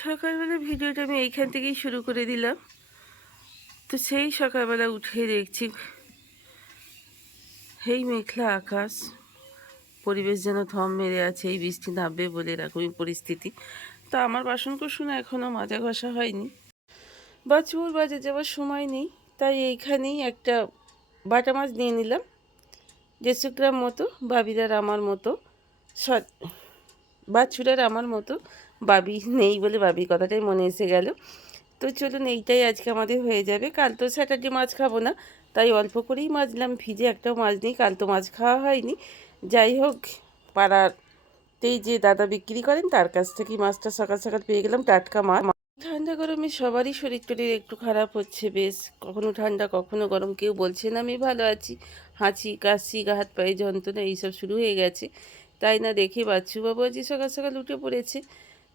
সকালবেলা ভিডিওটা আমি এইখান থেকেই শুরু করে দিলাম। তো সেই সকালবেলা উঠে দেখছি এই মেঘলা আকাশ, পরিবেশ যেন থম মেরে আছে, এই বৃষ্টি নামবে বলে এরকমই পরিস্থিতি। তো আমার বাসনকোসন এখনও মাজা ঘষা হয়নি বা চুল বাজে যাওয়ার সময় নেই, তাই এইখানেই একটা বাটা মাছ নিয়ে নিলাম 150 গ্রাম মতো। বাবিদার আমার মতো, বাছুরার আমার মতো, বাবি নেই বলে বাবির কথাটাই মনে এসে গেল। তো চলুন, এইটাই আজকে আমাদের হয়ে যাবে। কাল তো স্যাটারডে মাছ খাবো না, তাই অল্প করেই মাজলাম, ভিজে একটাও মাছ নেই। কাল তো মাছ খাওয়া হয়নি। যাই হোক, পাড়াতেই যে দাদা বিক্রি করেন তার কাছ থেকেই মাছটা সকাল সকাল পেয়ে গেলাম, টাটকা মাছ। ঠান্ডা গরমে সবারই শরীর টরীর একটু খারাপ হচ্ছে বেশ, কখনো ঠান্ডা কখনো গরম। কেউ বলছে না আমি ভালো আছি, হাঁচি কাশি গা হাত পায়ে যন্ত্রণা এইসব শুরু হয়ে গেছে। তাই না দেখে বাচ্চুবাবু আজ সকাল সকাল উঠে পড়েছে।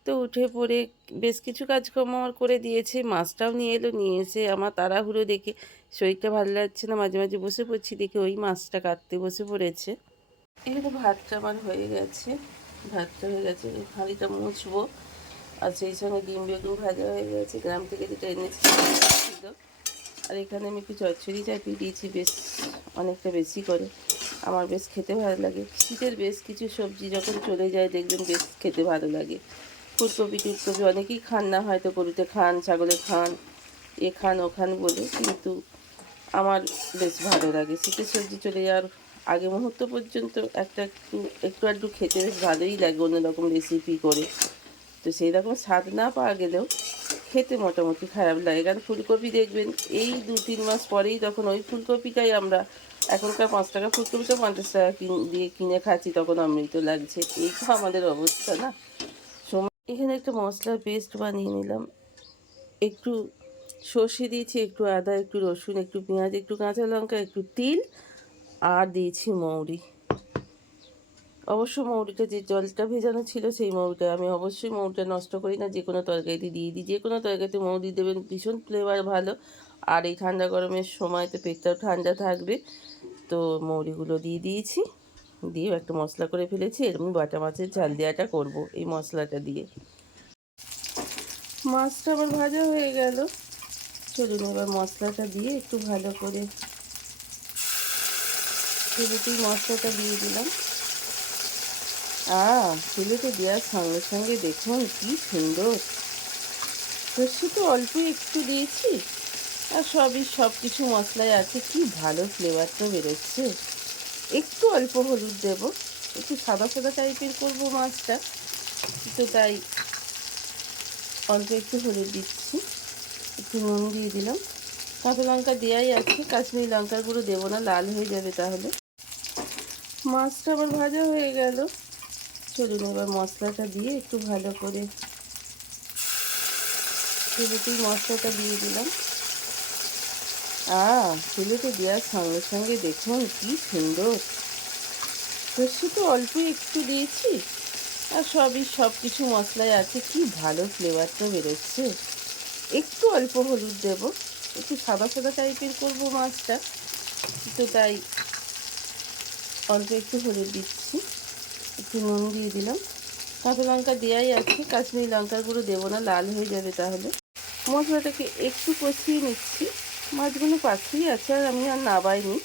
তো উঠে পড়ে বেশ কিছু কাজকর্ম আমার করে দিয়েছে, মাছটাও নিয়ে এলো। নিয়ে এসে আমার তাড়াহুড়ো দেখে শরীরটা ভালো লাগছে না, মাঝে মাঝে বসে পড়ছি, দেখে ওই মাছটা কাটতে বসে পড়েছে। এখানে ভাতটা আমার হয়ে গেছে, ভাতটা হয়ে গেছে, হাঁড়িটা মুছবো। আর সেই সঙ্গে ডিম বেগুন ভাজা হয়ে গেছে, গ্রাম থেকে যেটা এনেছিলাম ছিল। আর এখানে আমি একটু চচ্চড়ি চাপিয়ে দিয়েছি, বেশ অনেকটা বেশি করে। আমার বেশ খেতে ভালো লাগে। শীতের বেশ কিছু সবজি যখন চলে যায় দেখবেন বেশ খেতে ভালো লাগে। ফুলকপি টুলকপি অনেকেই খান না, হয়তো গরুতে খান, ছাগলে খান, এ খান ও খান বলে, কিন্তু আমার বেশ ভালো লাগে। শীতের সবজি চলে যাওয়ার আগে মুহূর্ত পর্যন্ত একটা একটু একটু আধটু খেতে বেশ ভালোই লাগে, অন্যরকম রেসিপি করে। তো সেই রকম স্বাদ না পাওয়া গেলেও খেতে মোটামুটি খারাপ লাগে। কারণ ফুলকপি দেখবেন এই 2-3 মাস পরেই তখন ওই ফুলকপিটাই আমরা, এখনকার 5 টাকা ফুলকপিটা 50 টাকা দিয়ে কিনে খাচ্ছি, তখন অমৃত লাগছে। এই তো আমাদের অবস্থা না। সময় এখানে একটা মশলার পেস্ট বানিয়ে নিলাম। একটু সর্ষে দিয়েছি, একটু আদা, একটু রসুন, একটু পেঁয়াজ, একটু কাঁচা লঙ্কা, একটু তিল, আর দিয়েছি মৌরি। অবশ্য মৌরিটা যে জলটা ভেজানো ছিল সেই মৌরিটা, আমি অবশ্যই মৌরিটা নষ্ট করি না, যে কোনো তরকারিতে দিয়ে দিই। যে কোনো তরকারিতে মৌরি দেবেন, ভীষণ ফ্লেভার ভালো। আর এই ঠান্ডা গরমের সময় তো পেটটাও ঠান্ডা থাকবে। তো মৌরিগুলো দিয়ে দিয়েছি, দিয়ে একটা মশলা করে ফেলেছি। এরকম বাটা মাছের ঝাল দেওয়াটা করব এই মশলাটা দিয়ে। মাছটা আবার ভাজা হয়ে গেল। চলুন এবার মশলাটা দিয়ে একটু ভালো করে তেলেতেই মশলাটা দিয়ে দিলাম। তেলেতে দেওয়ার সঙ্গে সঙ্গে দেখুন কি সুন্দর। সর্ষে তো অল্প একটু দিয়েছি, আর সব কিছু মশলায় আছে, কি ভালো ফ্লেভারটা বেরোচ্ছে। একটু অল্প হলুদ দেব, একটু সাদা সাদা টাইপের করবো মাছটা, তো তাই অল্প একটু হলুদ দিচ্ছি। একটু নুন দিয়ে দিলাম। কাঁচা লঙ্কা দেওয়াই আছে, কাশ্মীরি লঙ্কার গুঁড়ো দেবো না, লাল হয়ে যাবে তাহলে। মাছটা আবার ভাজা হয়ে গেল। চলুন এবার মশলাটা দিয়ে একটু ভালো করে তেলেতেই মশলাটা দিয়ে দিলাম। তেলেতে দেওয়ার সঙ্গে সঙ্গে দেখুন কি সুন্দর। সর্ষে তো অল্প একটু দিয়েছি, আর সব কিছু মশলায় আছে, কি ভালো ফ্লেভারটা বেরোচ্ছে। একটু অল্প হলুদ দেব, একটু সাদা সাদা টাইপের করবো মাছটা, তো তাই অল্প একটু হলুদ দিচ্ছি। একটু নুন দিয়ে দিলাম। কাঁচা লঙ্কা দেওয়াই আছে, কাশ্মীরি লঙ্কার গুঁড়ো দেবো না, লাল হয়ে যাবে তাহলে। মশলাটাকে একটু কষিয়ে নিচ্ছি। মাছগুলো পাশেই আছে, আর আমি আর নাবাইনি।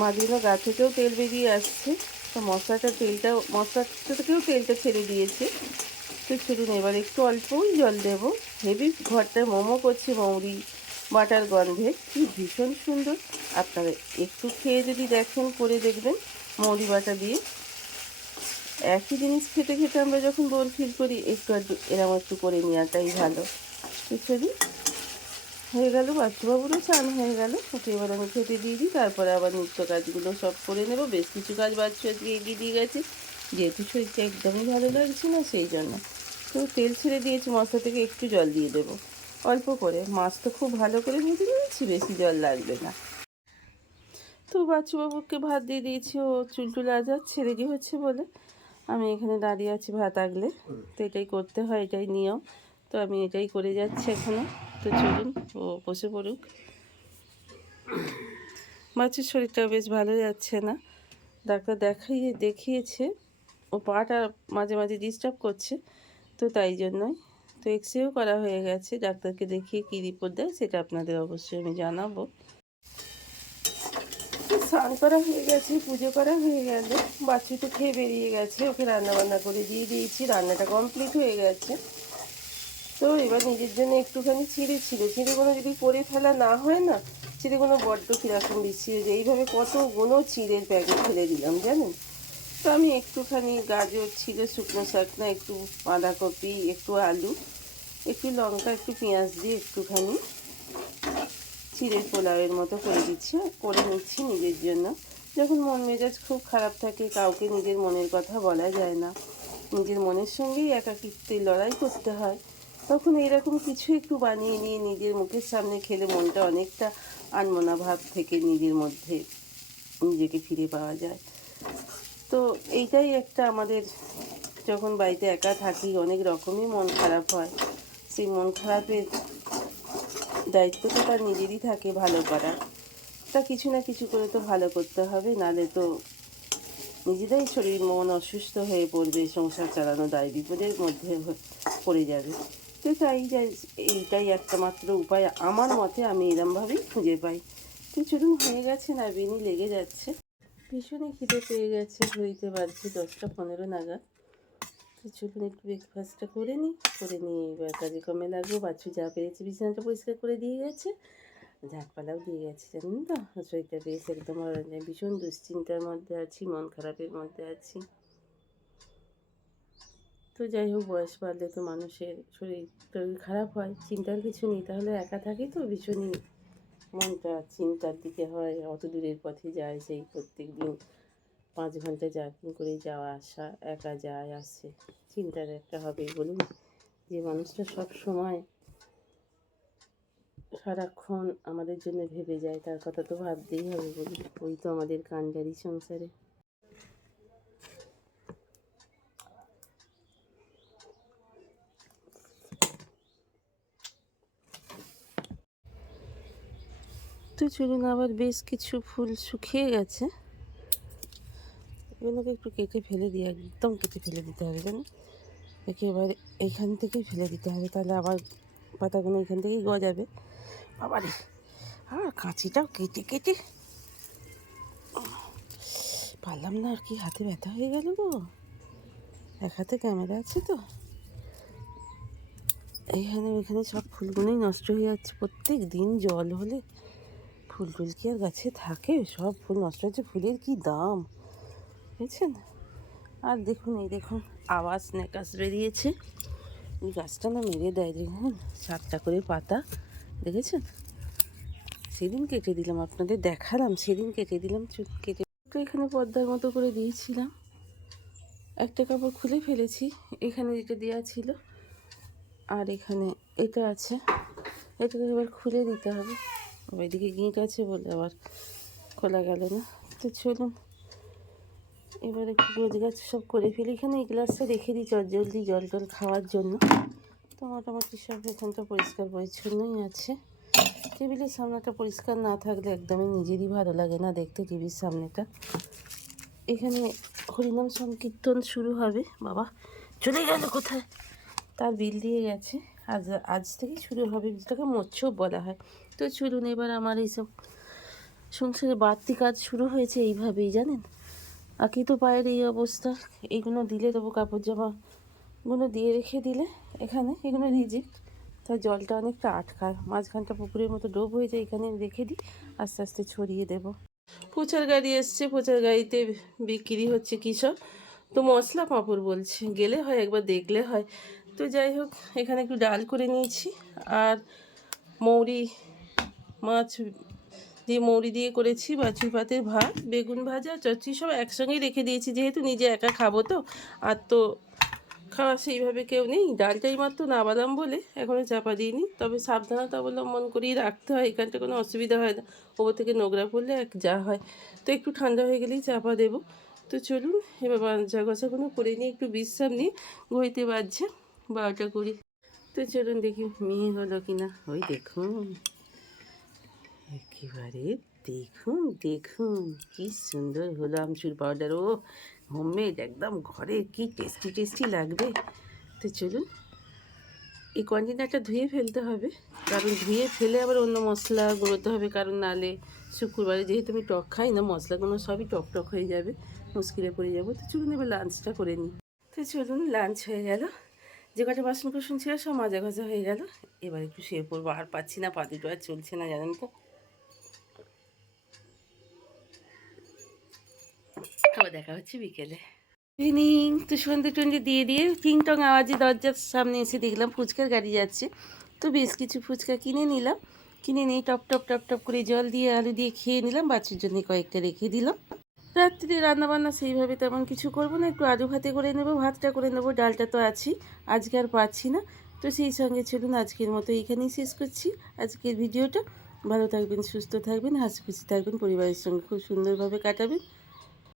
মাছগুলো গা থেকেও তেল বেরিয়ে আসছে, তো মশলাটা থেকেও তেলটা ছেড়ে দিয়েছে। তো চলুন এবার একটু অল্পই জল দেবো। হেভি ঘরটায় মোমো করছে মৌরি বাটার গন্ধে, কি ভীষণ সুন্দর। আপনারা একটু খেয়ে যদি দেখেন, করে দেখবেন মৌরি বাটা দিয়ে। একই জিনিস খেতে খেতে আমরা যখন বোর ফিল করি, একটু এরকম একটু করে নেওয়াটাই ভালো। তো চলুন, হয়ে গেল, বাচ্চাবাবুরও স্নান হয়ে গেল। ওকে এবার আমি খেতে দিয়ে দিই, তারপরে আবার নিত্য কাজগুলো সব করে নেব। বেশ কিছু কাজ বাচ্চা আজকে এগিয়ে দিয়ে গেছে, যেহেতু শরীরটা একদমই ভালো লাগছে না সেই জন্য। তো তেল ছেড়ে দিয়েছি, মশলা থেকে একটু জল দিয়ে দেবো অল্প করে। মাছ তো খুব ভালো করে ভেজে নিয়েছি, বেশি জল লাগবে না। তো বাচ্চাবাবুকে ভাত দিয়ে দিয়েছি, ও চুলটুল আজাচ্ছে রেডি হচ্ছে বলে। আমি এখানে দাঁড়িয়ে আছি ভাত আগলে। তো এটাই করতে হয়, এটাই নিয়ম। তো আমি এটাই করে যাচ্ছি এখনও। তো চলুন, ও বসে পড়ুক। মাছের শরীরটা বেশ ভালো যাচ্ছে না, ডাক্তার দেখিয়েছে। ও পাটা মাঝে মাঝে ডিস্টার্ব করছে, তো তাই জন্যই তো এক্সরেও করা হয়ে গেছে, ডাক্তারকে দেখিয়ে কী রিপোর্ট দেয় সেটা আপনাদের অবশ্যই আমি জানাবো। স্নান করা হয়ে গেছে, পুজো করা হয়ে গেল, বাচ্চু তো খেয়ে বেরিয়ে গেছে, ওকে রান্নাবান্না করে দিয়ে দিয়েছি, রান্নাটা কমপ্লিট হয়ে গেছে। তো এবার নিজের জন্য একটুখানি চিড়ে ছিল, চিড়েগুলো যদি পরে ফেলা না হয় না, চিড়েগুলো বড্ড কীরকম বিচ্ছিরি যে এইভাবে কতগুলো চিড়ের প্যাকেট ফেলে দিলাম জানেন। তো আমি একটুখানি গাজর ছিল, শুকনো শাকনা, একটু বাঁধাকপি, একটু আলু, একটু লঙ্কা, একটু পেঁয়াজ দিয়ে একটুখানি চিড়ের পোলাওয়ের মতো করে দিচ্ছি, করে নিচ্ছি নিজের জন্য। যখন মন মেজাজ খুব খারাপ থাকে, কাউকে নিজের মনের কথা বলা যায় না, নিজের মনের সঙ্গেই একাকিত্বের লড়াই করতে হয়, তখন এরকম কিছু একটু বানিয়ে নিয়ে নিজের মুখের সামনে খেলে মনটা অনেকটা আনমনা ভাব থেকে নিজের মধ্যে নিজেকে ফিরে পাওয়া যায়। তো এইটাই একটা আমাদের, যখন বাড়িতে একা থাকি অনেক রকমই মন খারাপ হয়, সেই মন খারাপের দায়িত্ব তো তার নিজেরই থাকে ভালো করা, তা কিছু না কিছু করে তো ভালো করতে হবে, নাহলে তো নিজেরাই শরীর মন অসুস্থ হয়ে পড়বে, সংসার চালানো দায় বিপদের মধ্যে পড়ে যাবে। তো তাই এইটাই একটা মাত্র উপায় আমার মতে, আমি এরমভাবেই খুঁজে পাই। তো চলুন, হয়ে গেছে না, বেনি লেগে যাচ্ছে, ভীষণই খিদে পেয়ে গেছে, হইতে পারছি 10টা 15 নাগাদ। তো চলুন একটু ব্রেকফাস্টটা করে নিই, করে নিয়ে এবার কাজে কমে লাগবো। বাচ্চু যা পেরেছে বিছানাটা পরিষ্কার করে দিয়ে গেছে, ঝাঁটপালাও দিয়ে গেছে, জানেন তো। শরীরটা বেশ একদম ভালো নেই, ভীষণ দুশ্চিন্তার মধ্যে আছি, মন খারাপের মধ্যে আছি। তো যাই হোক, বয়স বাড়লে তো মানুষের শরীর খারাপ হয়, চিন্তার কিছু নেই, তাহলে একা থাকি তো ভীষণই মনটা চিন্তার দিকে হয়। অত দূরের পথে যায়, সেই প্রত্যেক দিন 5 ঘন্টা জার্নি করে যাওয়া আসা, একা যায় আসে, চিন্তার একটা হবে বলুন। যে মানুষটা সব সময় সারাক্ষণ আমাদের জন্য ভেবে যায়, তার কথা তো ভাবতেই হবে বলুন, ওই তো আমাদের কাণ্ডারি সংসারে। তো চলুন, আবার বেশ কিছু ফুল শুকিয়ে গেছে, এগুলোকে একটু কেটে ফেলে দিই, একদম কেটে ফেলে দিতে হবে জানো, একেবারে এইখান থেকেই ফেলে দিতে হবে, তাহলে আবার পাতাগুলো এখান থেকেই গজাবে। বাবারে, আর কাঁচিটাও কেটে কেটে পারলাম না আর কি, হাতে ব্যথা হয়ে গেল গো, এক হাতে ক্যামেরা আছে তো। এইখানে ওইখানে সব ফুলগুলোই নষ্ট হয়ে যাচ্ছে, প্রত্যেক দিন জল হলে ফুল টুল কি আর গাছে থাকে, সব ফুল নষ্ট হচ্ছে, ফুলের কি দাম বুঝছেন। আর দেখুন, এই দেখুন আবার স্নেকাস বেরিয়েছে, এই গাছটা না মেরে দেয়, দেখুন 7টা করে পাতা, দেখেছেন। সেদিন কেটে দিলাম, আপনাদের দেখালাম, সেদিন কেটে দিলাম, কেটে তো এখানে পর্দার মতো করে দিয়েছিলাম, একটা কাপড় খুলে ফেলেছি, এখানে যেটা দেওয়া ছিল, আর এখানে এটা আছে, এটাকে এবার খুলে দিতে হবে, ওইদিকে গিঁট আছে বলে আবার খোলা গেল না। তো চলুন এবার একটু গোছগাছ সব করে ফেলি, এখানে এই গ্লাসটা রেখে দিই জলদি জল টল খাওয়ার জন্য। তো মোটামুটি সব এখানটা পরিষ্কার পরিচ্ছন্নই আছে। টেবিলের সামনেটা পরিষ্কার না থাকলে একদমই নিজেরই ভালো লাগে না দেখতে, টিভির সামনেটা। এখানে হরিনাম সংকীর্তন শুরু হবে, বাবা চলে গেল কোথায়, তার বিল দিয়ে গেছে, আজ থেকেই শুরু হবে, যেটাকে মোচ্ছব বলা হয়। তো চলুন, এবার আমার এইসব সংসারে বাড়তি কাজ শুরু হয়েছে এইভাবেই জানেন। আঁকি তো পায়ের এই অবস্থা, এইগুলো দিলে দেবো, কাপড় জামাগুলো দিয়ে রেখে দিলে এখানে, এগুলো রিজেক্ট, তাই জলটা অনেকটা আটকায়, মাঝখানটা পুকুরের মতো ডোব হয়ে যায়, এখানে রেখে দিই, আস্তে আস্তে ছড়িয়ে দেবো। প্রচার গাড়ি এসছে, প্রচার গাড়িতে বিক্রি হচ্ছে কী সব, তো মশলা পাঁপড় বলছে, গেলে হয় একবার দেখলে হয়। তো যাই হোক, এখানে একটু ডাল করে নিয়েছি, আর মৌরি মাছ দিয়ে মৌরি দিয়ে করেছি, বাছুর পাতের ভাত, বেগুন ভাজা, চচ্চড়ি সব একসঙ্গেই রেখে দিয়েছি, যেহেতু নিজে একা খাবো তো, আর তো খাওয়া সেইভাবে কেউ নেই, ডালটাই মাত্র না বাদাম বলে এখনও চাপা দিইনি, তবে সাবধানতা অবলম্বন করেই রাখতে হয়, এখানটা কোনো অসুবিধা হয় না, ওপর থেকে নোংরা পড়লে যা হয়। তো একটু ঠান্ডা হয়ে গেলেই চাপা দেবো। তো চলুন এবার বাজা ঘষাগুলো করে নিয়ে একটু বিশ্রাম নিই, ঘড়িতে বাজছে 12টা 20। তো চলুন দেখি মেয়ে হলো কিনা, ওই দেখুন একেবারে, দেখুন দেখুন কি সুন্দর হলো আমচুর পাউডার, ও হোমমেড একদম ঘরে, কি টেস্টি টেস্টি লাগবে, তো চলুন, এই কন্টেনারটা ধুয়ে ফেলতে হবে, কারণ ধুয়ে ফেলে আবার অন্য মশলা গুঁড়োতে হবে, কারণ নালে শুক্রবারে যেহেতু আমি টক খাই না, মশলাগুলো সবই টক টক হয়ে যাবে, মুশকিলে পড়ে যাবো। তো চলুন এবার লাঞ্চটা করে নিই। তো চলুন, লাঞ্চ হয়ে গেল, যে কটা বাসন কুসন ছিল সব মাজা ঘষা হয়ে গেল। এবার একটু শুয়ে পড়বো, আর পাচ্ছি না, পা দুটো আর চলছে না, জানেন তো। আবার দেখা হচ্ছে বিকেলে। ইভিনিং। তো সন্ধে টন্ধে দিয়ে দিয়ে টিং টং আওয়াজে দরজার সামনে এসে দেখলাম ফুচকার গাড়ি যাচ্ছে। তো বেশ কিছু ফুচকা কিনে নিলাম, কিনে নিয়ে টপ টপ টপ টপ করে জল দিয়ে আলু দিয়ে খেয়ে নিলাম, বাচ্চার জন্য কয়েকটা রেখে দিলাম। রাত্রিতে রান্নাবান্না সেইভাবে তেমন কিছু করবো না, একটু আলু ভাতে করে নেবো, ভাতটা করে নেবো, ডালটা তো আছেই, আজকে আর পাচ্ছি না। তো সেই সঙ্গে চলুন আজকের মতো এখানেই শেষ করছি আজকের ভিডিওটা। ভালো থাকবেন, সুস্থ থাকবেন, হাসি খুশি থাকবেন, পরিবারের সঙ্গে খুব সুন্দরভাবে কাটাবেন।